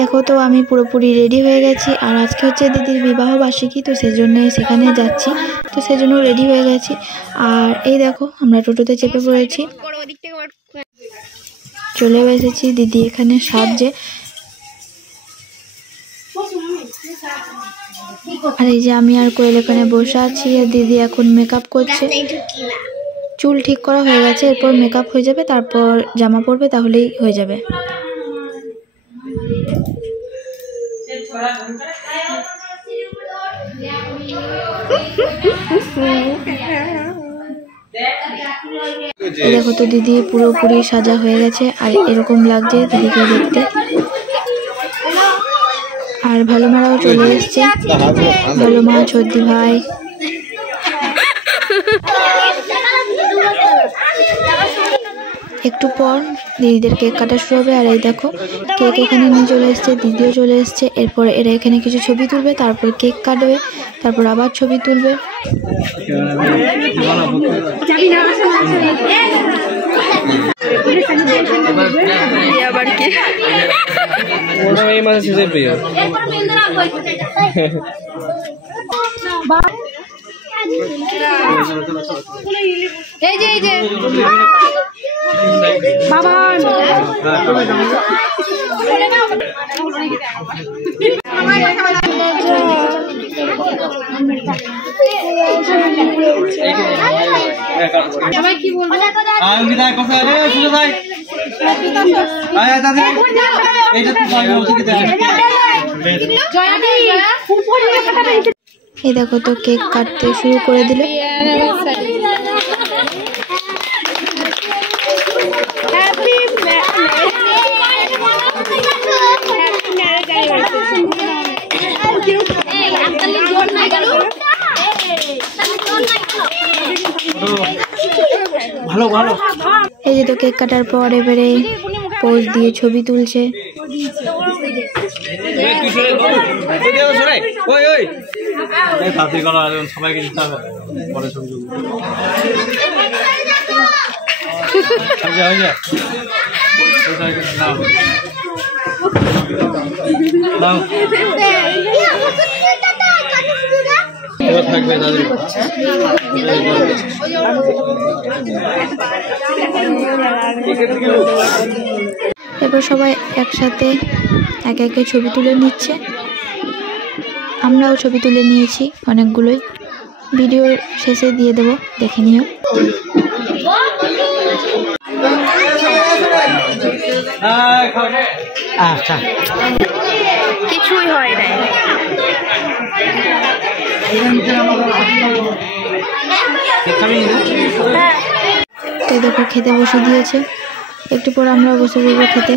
দেখো তো আমি পুরোপুরি রেডি হয়ে গেছি, আর আজকে হচ্ছে দিদির বিবাহ বার্ষিকী, তো সেজন্য সেখানে যাচ্ছি, তো সেজন্য রেডি হয়ে গেছি। আর এই দেখো আমরা টোটোতে চেপে পড়েছি, চলেও এসেছি। দিদি এখানে সাজছে, আর এই যে আমি আর কোয়েল এখানে বসে আছি, আর দিদি এখন মেকআপ করছে। চুল ঠিক করা হয়ে গেছে, এরপর মেকআপ হয়ে যাবে, তারপর জামা পরবে, তাহলেই হয়ে যাবে। দেখো তো দিদি পুরোপুরি সাজা হয়ে গেছে, আর এরকম লাগছে দিদিকে দেখতে। আর ভালো মারাও চলে এসছে, ভালো মা, ছদ্দি ভাই। একটু পর দিদিদের কেক কাটা শুরু হবে। আর এই দেখো কেক এখানে নিয়ে চলে এসছে, দিদিও চলে এসছে। এরপরে এরা এখানে কিছু ছবি তুলবে, তারপর কেক কাটবে, তারপর আবার ছবি তুলবে। আবার কি এই যে বাবা কি বলবো এই দেখো তো কেক কাটতে শুরু করে দিল। এই যে তো কেক কাটার পর এবারে পোজ দিয়ে ছবি তুলছে। এবার সবাই একসাথে একে একে ছবি তুলে নিচ্ছে, আমরাও ছবি তুলে নিয়েছি অনেকগুলোই, ভিডিওর শেষে দিয়ে দেবো, দেখে নিও। আচ্ছা কিছুই হয় নাই। তো দেখো খেতে বসে দিয়েছে, একটু পর আমরা বসে পড়বো খেতে।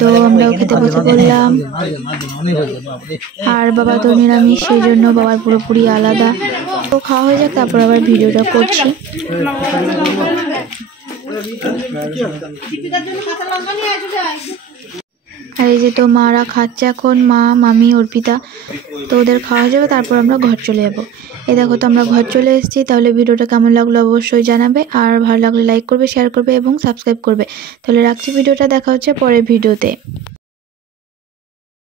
তো আমরাও খেতে বসে পড়লাম, আর বাবা তো নিরামিষ, সেই জন্য বাবার পুরোপুরি আলাদা। তো খাওয়া হয়ে যাক, তারপর আবার ভিডিওটা করছি। আর এই যে তো মারা খাচ্ছে এখন, মা, মামি, অর্পিতা। তো ওদের খাওয়া হয়ে যাবে, তারপর আমরা ঘর চলে যাবো। এই দেখো তো আমরা ঘর চলে এসেছি। তাহলে ভিডিওটা কেমন লাগলো অবশ্যই জানাবে, আর ভালো লাগলে লাইক করবে, শেয়ার করবে এবং সাবস্ক্রাইব করবে। তাহলে রাখছি ভিডিওটা, দেখা হচ্ছে পরের ভিডিওতে।